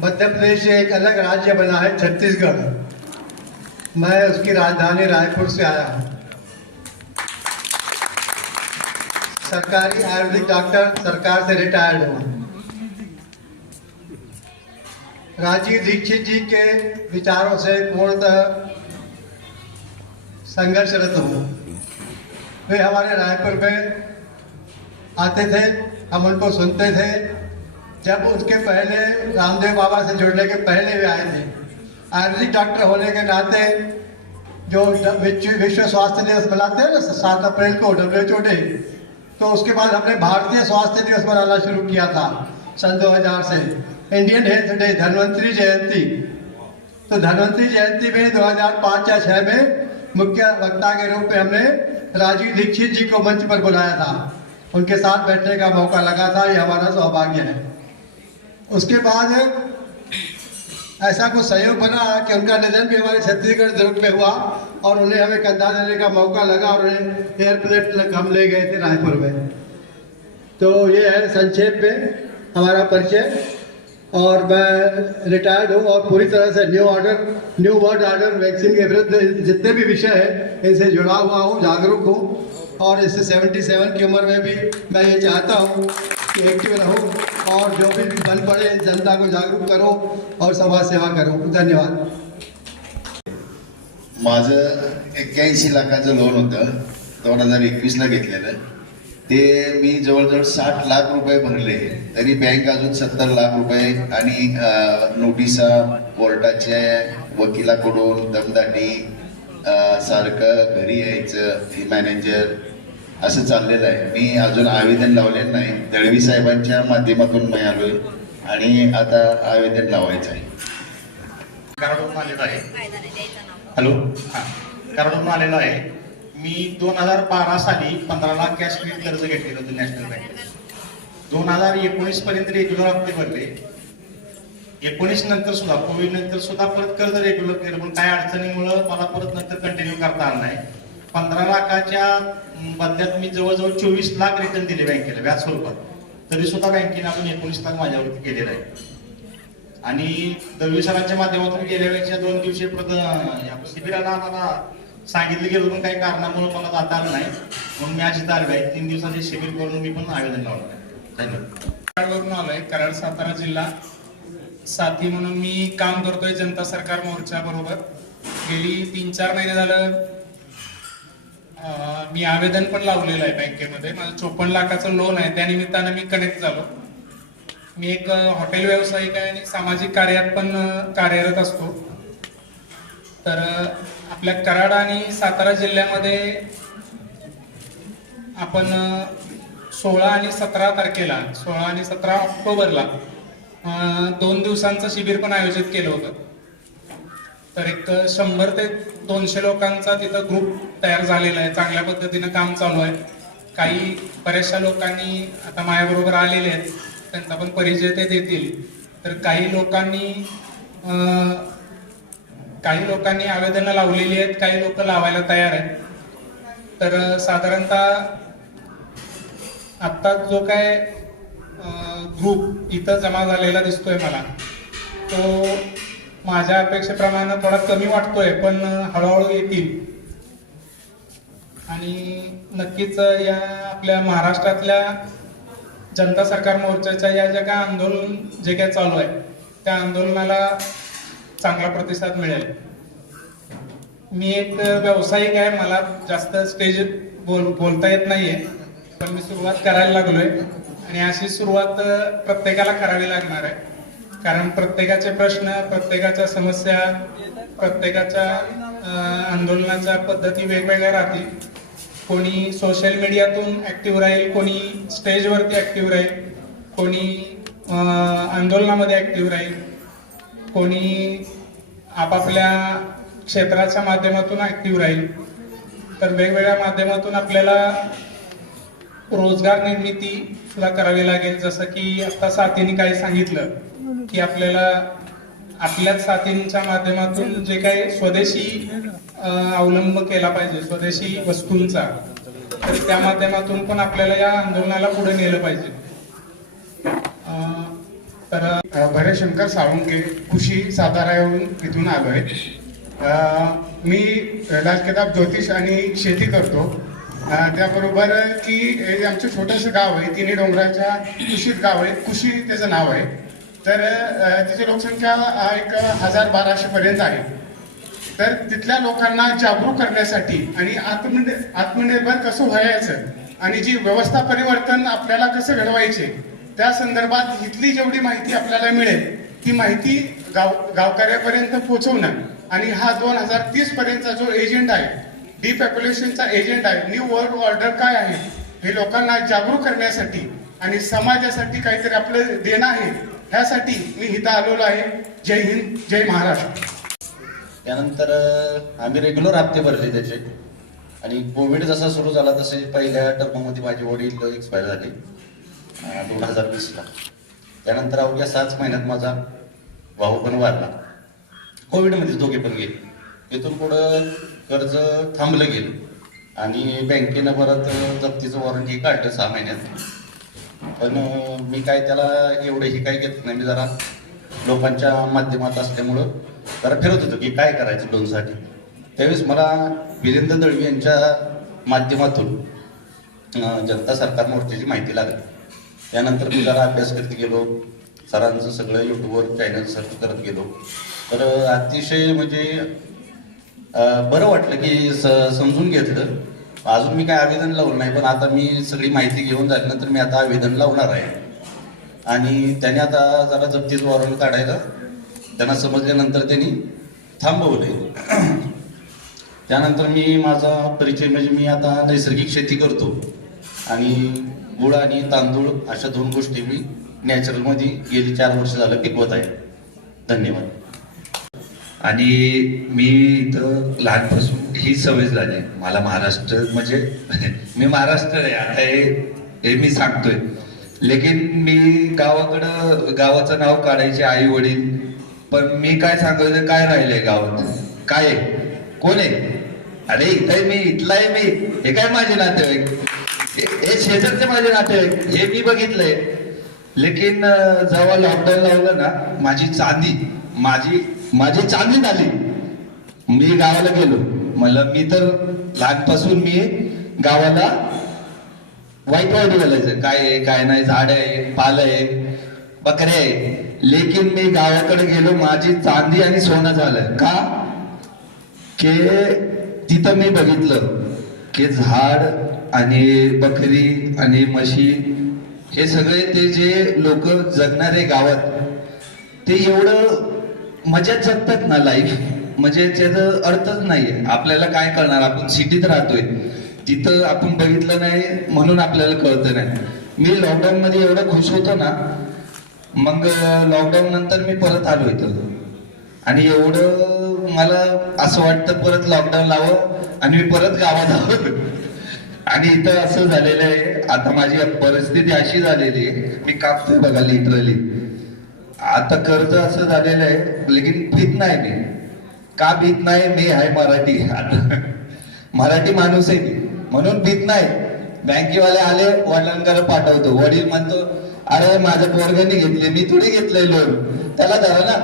मध्य प्रदेश एक अलग राज्य बना है छत्तीसगढ़। मैं उसकी राजधानी रायपुर से आया हूँ। सरकारी आयुर्वेदिक डॉक्टर सरकार से रिटायर्ड हूँ। राजीव दीक्षित जी के विचारों से पूर्णतः संघर्षरत हूँ। वे हमारे रायपुर में आते थे, हम उनको सुनते थे। जब उसके पहले रामदेव बाबा से जुड़ने के पहले वे आए थे। आयुर्वेदिक डॉक्टर होने के नाते जो विश्व स्वास्थ्य दिवस मनाते हैं ना, सात अप्रैल को डब्ल्यू डे तो उसके बाद हमने भारतीय स्वास्थ्य दिवस मनाना शुरू किया था, सन 2000 से। Indian health day Dhanvantari Jayanti. तो धन्वंतरी जयंती में 2005 या छः में मुख्य वक्ता के रूप में हमने राजीव दीक्षित जी को मंच पर बुलाया था। उनके साथ बैठने का मौका लगा था, ये हमारा सौभाग्य है। उसके बाद ऐसा कुछ सहयोग बना कि उनका निधन भी हमारे छत्तीसगढ़ दुर्ग में हुआ और उन्हें हमें कंधा देने का मौका लगा और उन्हें एयरप्लेट तक हम ले गए थे रायपुर में। तो ये है संक्षेप में हमारा परिचय। और मैं रिटायर्ड हूँ और पूरी तरह से new order new world order vaccine के विरुद्ध जितने भी विषय है, इनसे जुड़ा हुआ हूँ, जागरूक हूँ। और इससे 77 की उम्र में भी मैं ये चाहता हूँ कि एक्टिव रहो और जो भी बन पड़े जनता को जागरूक करो और समाज सेवा करो। धन्यवाद। माझं एक्क्याऐंशी लाखाचं लोन होतं. दोन हजार एकवीसला घेतलेलं. ते मी जवळजवळ साठ लाख रुपये भरले. तरी बँक अजून सत्तर लाख रुपये आणि नोटिसा कोर्टाच्या वकिलाकडून दमदाटी सारखं घरी यायचं मॅनेजर असं चाललेलं आहे. मी अजून आवेदन लावलेलं नाही. दळवी साहेबांच्या माध्यमातून मी आलोय. आणि आता आवेदन लावायचं आहे. कराडून आलेलो आहे. हॅलो? हा. कराडून आलेलो आहे. मी दोन हजार बारा साली पंधरा लाख कॅश क्रेडिट कर्ज घेतलेलं होतं नॅशनल बँकेत दोन हजार एकोणीस पर्यंत रेग्युलर हप्ते भरले. एकोणीस नंतर सुद्धा कोविड नंतर सुद्धा परत कर्ज रेग्युलर केलं. पण काही अडचणीमुळं मला परत नंतर कंटिन्यू करता आलं नाही. पंधरा लाखाच्या बदल्यात मी जवळजवळ चोवीस लाख रिटर्न दिले बँकेला व्याज स्वरूपात तरी सुद्धा बँकेने आपण एकोणीस लाख माझ्यावरती केलेलं आहे. आणि दळवी सरांच्या माध्यमातून गेल्या वेळेच्या दोन दिवशी या शिबिराला आम्हाला सांगितलं गेलं पण काही कारणामुळे मला जाता आलं नाही. म्हणून मी आज आलो आहे. तीन दिवसाचे शिबिर करून मी पण आवेदन लावलं धन्यवाद. कराडवरून आलोय. कराड सातारा जिल्हा. साथी म्हणून मी काम करतोय जनता सरकार मोर्चा बरोबर गेली तीन चार महिने झालं मी आवेदन पण लावलेलं आहे बँकेमध्ये. माझं चोपन्न लाखाचं लोन आहे. त्यानिमित्तानं मी कनेक्ट झालो. मी एक हॉटेल व्यावसायिक आहे आणि सामाजिक कार्यात पण कार्यरत असतो. तर आपल्या कराड आणि सातारा जिल्ह्यामध्ये आपण सोळा आणि सतरा तारखेला सोळा आणि सतरा ऑक्टोबरला दोन दिवसांचं शिबिर पण आयोजित केलं होतं. तर एक शंभर ते दोनशे लोकांचा तिथं ग्रुप तयार झालेला आहे. चांगल्या पद्धतीनं काम चालू आहे. काही बऱ्याचशा लोकांनी आता माझ्याबरोबर आलेले आहेत. त्यांचा पण परिचय ते देतील. तर काही लोकांनी काही लोकांनी आवेदनं लावलेली आहेत. काही लोक लावायला तयार आहेत. तर साधारणतः आत्ता जो काय ग्रुप इथं जमा झालेला दिसतोय मला तो माझ्या अपेक्षेप्रमाणे थोडा कमी वाटतोय पण हळूहळू येतील. आणि नक्कीच या आपल्या महाराष्ट्रातल्या जनता सरकार मोर्चाच्या या ज्या काय आंदोलन जे काय चालू आहे त्या आंदोलनाला चांगला प्रतिसाद मिळेल. मी एक व्यावसायिक आहे मला जास्त स्टेज बोल बोलता येत नाहीये पण मी सुरुवात करायला लागलोय. आणि अशी सुरुवात प्रत्येकाला करावी लागणार आहे. कारण प्रत्येकाचे प्रश्न प्रत्येकाच्या समस्या प्रत्येकाच्या आंदोलनाच्या पद्धती वेगवेगळ्या राहतील. कोणी सोशल मीडियातून ऍक्टिव्ह राहील कोणी स्टेजवरती ऍक्टिव्ह राहील कोणी आंदोलनामध्ये ऍक्टिव्ह राहील कोणी आपापल्या क्षेत्राच्या माध्यमातून ऍक्टिव्ह राहील. तर वेगवेगळ्या माध्यमातून आपल्याला रोजगार निर्मिती सुद्धा करावी लागेल. जसं की आत्ता साथीने काही सांगितलं. की आपल्याला आपल्याच साथींच्या माध्यमातून जे काही स्वदेशी अवलंब केला पाहिजे स्वदेशी वस्तूंचा तर त्या माध्यमातून पण आपल्याला या आंदोलनाला पुढे नेलं पाहिजे. तर अ, भैरशंकर साळुंके खुशी सातारा येऊन इथून आलो आहे अ, मी राजकिताब ज्योतिष आणि शेती करतो. त्याबरोबर की आमचं छोटंसं गाव आहे तिन्ही डोंगराच्या कुशीत गाव आहे. कुशी त्याचं नाव आहे. तर तिची त्याची लोकसंख्या एक हजार बाराशे पर्यंत आहे. तर तिथल्या लोकांना जागरूक करण्यासाठी आणि आत्मनि आत्मनिर्भर कसं व्हायचं आणि जी व्यवस्था परिवर्तन आपल्याला कसं घडवायचे त्या संदर्भात इथली जेवढी माहिती आपल्याला मिळेल ती माहिती गाव गावकऱ्यापर्यंत पोहोचवणं आणि हा दोन हजार तीस पर्यंतचा जो एजंट आहे डिपॉप्युलेशनचा एजंट आहे न्यू वर्ल्ड ऑर्डर काय आहे हे लोकांना जागरूक करण्यासाठी आणि समाजासाठी काहीतरी आपलं देणं आहे ह्यासाठी मी इथं आलेलो आहे. जय हिंद जय महाराष्ट्र. त्यानंतर आम्ही रेग्युलर हप्ते भरले त्याचे. आणि कोविड जसा सुरू झाला तसे पहिल्या टर्ममध्ये माझे वडील एक्सपायर झाले. दोन हजार वीसला. त्यानंतर अवघ्या सात महिन्यात माझा भाऊ पण वारला. कोविडमध्ये दोघे पण गेले. इथून पुढं कर्ज थांबलं गेलं. आणि बँकेनं परत जप्तीचं वॉरंटी काढलं सहा महिन्यात. पण मी काय त्याला एवढंही काय घेत नाही मी जरा लोकांच्या माध्यमात असल्यामुळं जरा फिरत होतो की काय करायचं लोनसाठी. त्यावेळेस मला वीरेंद्र दळवी यांच्या माध्यमातून जनता सरकार मोर्चाची माहिती लागली. त्यानंतर मी जरा अभ्यास करत गेलो. सरांचं सगळं यूट्यूबवर चॅनल सर्च करत गेलो. तर अतिशय म्हणजे बरं वाटलं की स- समजून घेतलं. अजून मी काय आवेदन लावलं नाही पण आता मी सगळी माहिती घेऊन झाल्यानंतर मी आता आवेदन लावणार आहे. आणि त्याने आता जरा जप्तीत वॉरंट काढायला त्यांना समजल्यानंतर त्यांनी थांबवले त्यानंतर मी माझा परिचय म्हणजे मी आता नैसर्गिक शेती करतो. आणि गुळ आणि तांदूळ अशा दोन गोष्टी मी नॅचरलमध्ये गेली चार वर्ष झालं पिकवत आहे. धन्यवाद. आणि मी इथं लहानपासून ही सवय झाली. मला महाराष्ट्र म्हणजे मी महाराष्ट्र आहे. आता हे हे मी सांगतोय. लेकिन मी गावाकडं गावाचं नाव काढायचे आई वडील पण मी काय सांगायचं? काय राहिलंय गावात? काय आहे? कोण आहे? अरे इथं आहे मी इथला आहे मी. हे काय माझे नातेवाईक? हे- शेजारचे माझे नातेवाईक. हे मी बघितलंय. लेकिन जेव्हा लॉकडाऊन लावलं ना माझी चांदी माझी माझी चांदी झाली. मी गावाला गेलो. म्हणलं मी तर लहानपासून मी गावाला वाईट वाईट बोलायचं. काय आहे काय नाही झाड आहे पाल आहे बकरे आहे. लेकिन मी गावाकडे गेलो माझी चांदी आणि सोनं झालं. का? की तिथं मी बघितलं की झाड आणि बकरी आणि म्हशी हे सगळे ते जे लोक जगणारे गावात ते एवढं मजेत जगतात ना लाईफ म्हणजे त्याचा अर्थच नाहीये. आपल्याला काय कळणार? आपण सिटीत राहतोय. जिथं आपण बघितलं नाही म्हणून आपल्याला कळतं नाही. मी लॉकडाऊन मध्ये एवढं खुश होतो ना मग लॉकडाऊन नंतर मी परत आलो इथं. आणि एवढं मला असं वाटतं परत लॉकडाऊन लावं आणि मी परत गावात आलो. आणि इथं असं झालेलं आहे. आता माझी परिस्थिती अशी झालेली आहे. मी कापतोय बघा लिटरली आता कर्ज असं झालेलं आहे लेकिन भीत नाही मी. का भीत नाही? मी आहे मराठी. आता मराठी माणूस आहे मी. म्हणून भीत नाही. बँकेवाले आले वडिलांकडे पाठवतो. वडील म्हणतो अरे माझ्या पोरगाने घेतले मी थोडी घेतलंय लोन त्याला धरा ना.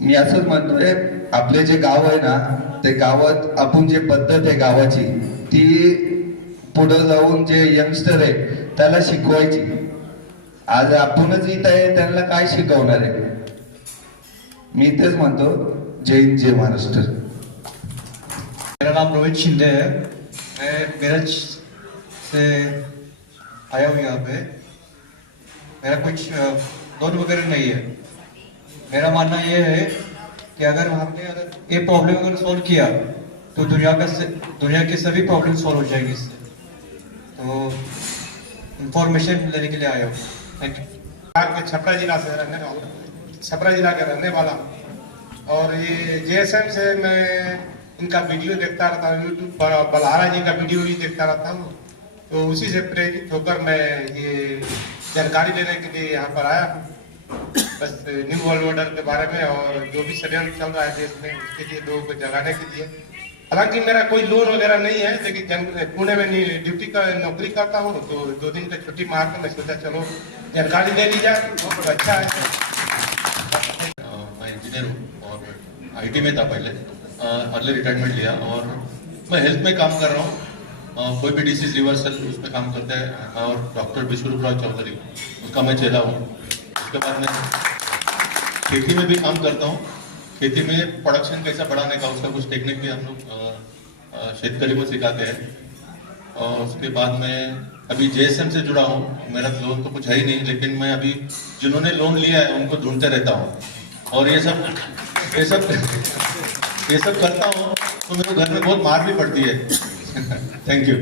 मी असंच म्हणतोय आपले जे गाव आहे ना ते गावात आपण जे पद्धत आहे गावाची ती पुढे जाऊन जे यंगस्टर आहे त्याला शिकवायची. आज आपणच इथं आहे त्यांना काय शिकवणार आहे? मी इथेच म्हणतो जय हिंद जय महाराष्ट्र. मेरा नाम रोहित शिंदे है। मैं मेरठ से आया हूँ यहाँ पे। मेरा कुछ दोन लोन वगैरह नहीं है। मेरा मानना ये है कि अगर हमने अगर ये प्रॉब्लम अगर सॉल्व किया तो दुनिया का दुनिया की सभी प्रॉब्लम सॉल्व हो जाएगी इससे। तो इंफॉर्मेशन लेने के लिए आया हूँ। थैंक यू बिहार के छपरा जिला से रहने वाला छपरा जिला का रहने वाला और ये जेएसएम से मैं इनका वीडियो देखता रहता हूँ यूट्यूब पर बलहारा जी का वीडियो भी देखता रहता हूँ। तो उसी से प्रेरित होकर मैं ये जानकारी लेने के लिए यहाँ पर आया बस न्यू वर्ल्ड ऑर्डर के बारे में और जो भी षड्यंत्र चल रहा है देश में, उसके लिए लोगों को जगाने के लिए। हालाँकि मेरा कोई लोन वगैरह नहीं है, लेकिन पुणे में ड्यूटी का नौकरी करता हूँ तो दो दिन का छुट्टी मार कर मैं सोचा, चलो, जानकारी ले ली जाए अच्छा है। मैं इंजीनियर हूँ और आईटी में था पहले। अर्ली रिटायरमेंट लिया और मैं हेल्थ में काम कर रहा हूँ। कोई भी डिसीज रिवर्सल उसमें काम करते हैं। और डॉक्टर विश्वरूपराव चौधरी, उसका मैं चेला हूँ। उसके बाद मैं खेती में भी काम करता हूँ। खेती में प्रोडक्शन कैसा बढ़ाने का उसका कुछ टेक्निक भी हम लोग अ, को सिखाते हैं। और उसके बाद में अभी जेएसएम से जुड़ा हूँ। मेरा लोन तो कुछ है ही नहीं लेकिन मैं अभी जिन्होंने लोन लिया है उनको ढूंढते रहता हूँ। और ये सब ये सब ये सब करता हूँ तो मेरे घर में बहुत मार भी पड़ती है। Thank you